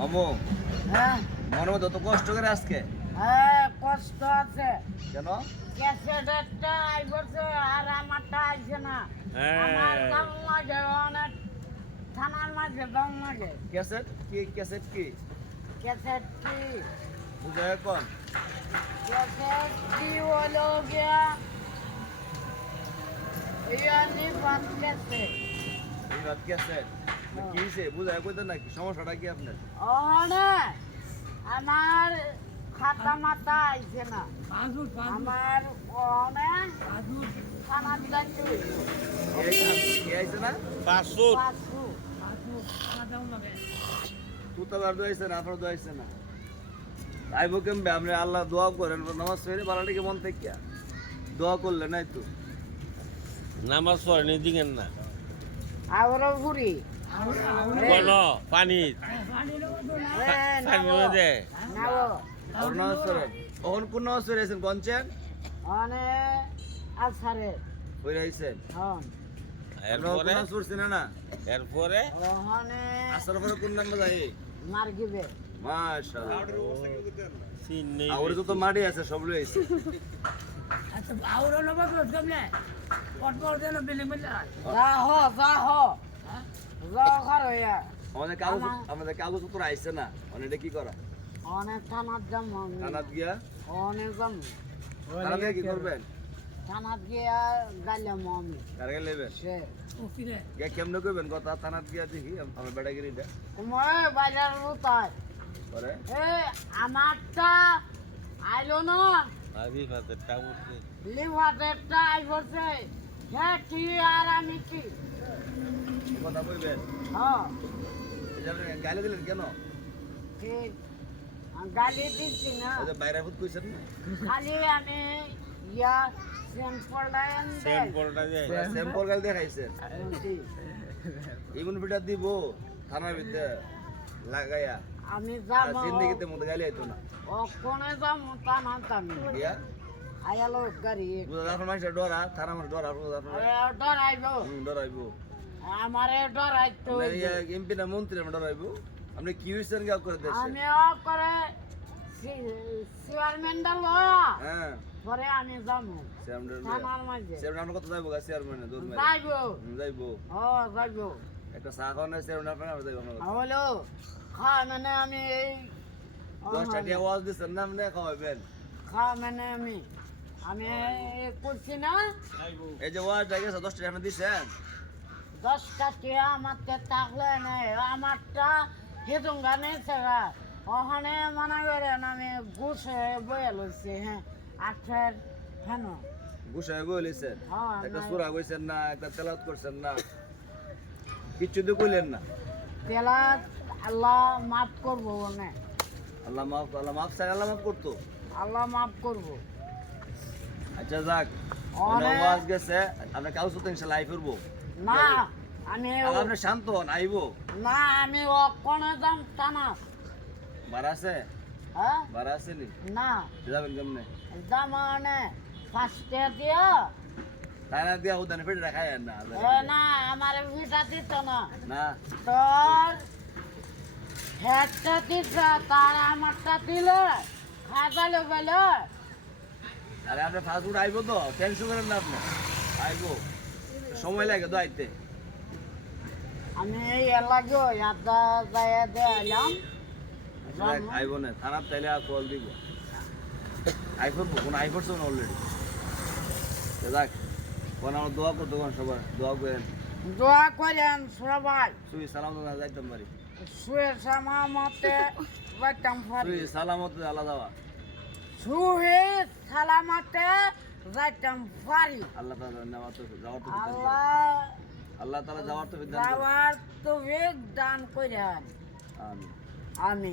মামু হ্যাঁ মনে মতো তো কষ্ট করে আজকে হ্যাঁ কষ্ট আছে কেন? ক্যাসেটটা আইবছে আর আমারটা আইছে না হ্যাঁ। আমার দাম লাগে অনেক থানার মাঝে দাম লাগে ক্যাসেট কি ক্যাসেট কি বুঝে এখন ক্যাসেট কি হলো গিয়া ইয়ানি বাদ ক্যাসেট এই রাত ক্যাসেট কি হইছে বুঝে কইতেন নাকি সমস্যাটা কি আপনার? অনেক আমার খাতা মাথা আইছে না আমার অনেক থানার যাইতে কি আইছে না? পাঁচশো পাঁচশো তুই তো আর দোয়াইছে না আপনার দোয়াইছে না আইবো কেমবে আপনি আল্লাহ দোয়া করেন নামাজ পড়ে বালাটিকে মন থেকে দোয়া করলে নাই তো নামাজ পড়েনি দিকেন না আবারও ঘুরি কোন পানি পানি দে নাও আর নামাজ পড়েন কখন কোন নামাজ পড়ে আইছেন গঞ্চেন অনেক আছারে পড়ে আইছেন হন এরপরে নামাজ পড়ছেন না এরপরে ওখানে আসর পরে কোন নাম্বার যাই মার গিবে মাশাআল্লাহ সিন নেই আর তো মাটি আছে সব লই আইছে আচ্ছা আউরা নবা কেমনে পটপট দেন বিল্ডিং মিলে যা হো যা খার হইয়া আমাদের কাগজ পত্র আইছে না মানে এটা কি করা অনেক থানার যাম থানাত গিয়া অনেক যাম থানাত গিয়া কি করবেন থানাত গিয়া গাইলাম আমি কারগে লেবেন সে ও কি রে গিয়া কেমনে কইবেন কথা থানাত গিয়া দেখি আমার বেটাগিরিটা তোমার বাজার রুতায় পরে এ আমারটা আইলো না আবি ফাতে টাউতে লিভারটা আইবছে হ্যাঁ কি আর আমি কি কথা কইবেন হ্যাঁ গালি দিলেন কেন ঠিক গালি দিচ্ছি না ওই যে বাইরে ভূত কইছেন না খালি আমি ইয়া স্যাম্পলটা স্যাম্পলটা যায় স্যাম্পল গালি দেখাইছেন ইমন ফিটা দিব থানার ভিতরে লাগাইয়া আমি আর যাব জিন্দেগিতে মতো গালি আইতো না কোনে যাব তা না আমি দিয়া আয়ালো গাড়ি বুঝা আপনার মানুষের ডরা থানা মানুষ ডরা ডরাইব ডরাইবো আমারে ডরাইতো এমপি না মন্ত্রী আমরা ডরাইবো আপনি কি হয়েছেন গা করে দেশে আমি করে চেয়ারম্যানটা লয়া হ্যাঁ পরে আমি যাবো চেয়ারম্যান থানার মাঝে চেয়ারম্যান আমরা কত যাইবো গা চেয়ারম্যানে দূর মেরে যাইবো যাইবো ও যাইবো একটা চা খাওয়ানো চেয়ারম্যান আপনার আমরা যাইবো আমরা হলো মানে আমি এই 10 টাকা আওয়াজ দিছেন না আপনি খাওয়াবেন মানে আমি এই করছি না এই যে ওয়াজ গেছে 10 টাকা আপনি দিছেন 10 টাকা আমাকে থাকলে নেই আমারটা হেতুম গানে ছাড়া ওখানে মনে করেন আমি ঘুষে বয়ে লইছি হ্যাঁ আঠের হেন গুছায় বলেছেন হ্যাঁ, একটা নাই। সূরা কইছেন না একটা তেলাওয়াত করছেন না কিচ্ছু তো কইলেন না তেলা আল্লাহ মাফ করবো মানে আল্লাহ মাফ চাই আল্লাহ মাফ করতো আল্লাহ মাফ করবো আচ্ছা যাক অনেক- ওয়াজ গেছে আপনি কাউ সাথে ইনশাআল্লাহ আই করবো না আমি আপনি শান্ত হন আইবো না আমি কোনে যাম তা না ভাড়া আছে হ্যাঁ ভাড়া আছে নি না যাবেন কেমনে দাম মানে 5 টাকা দিয়া তাই না দিয়া উদান ফেটে রাখাই না না আমার ভিটা দিত না না তোর হেডটা দিত তার আমারটা দিলে খাজালে বলে আরে আপনি ফাস্ট ফুড আইবো তো টেনশন করেন না আপনি আইবো সময় লাগে তো আইতে আমি এই এলাকায় ইয়াদা যায় দিলাম যাক, আইবো না থানার তাইলে আর কল দিব আইফোন কোন আইফোন শোন অলরেডি যাক কোন আমার দোয়া করতে কোন সবার দোয়া করেন দোয়া করেন সবাই সুই সালাম তো যাইতাম পারি শুয়ে সামামতে যাইতাম পারি সুই সালামত আল্লাহ দাওয়া শুয়ে সালামতে যাইতাম পারি আল্লাহ তাআলা নেওয়ার তো যাওয়ার তো আল্লাহ আল্লাহ তাআলা যাওয়ার তো বিধান যাওয়ার তো দান করেন আমিন আমি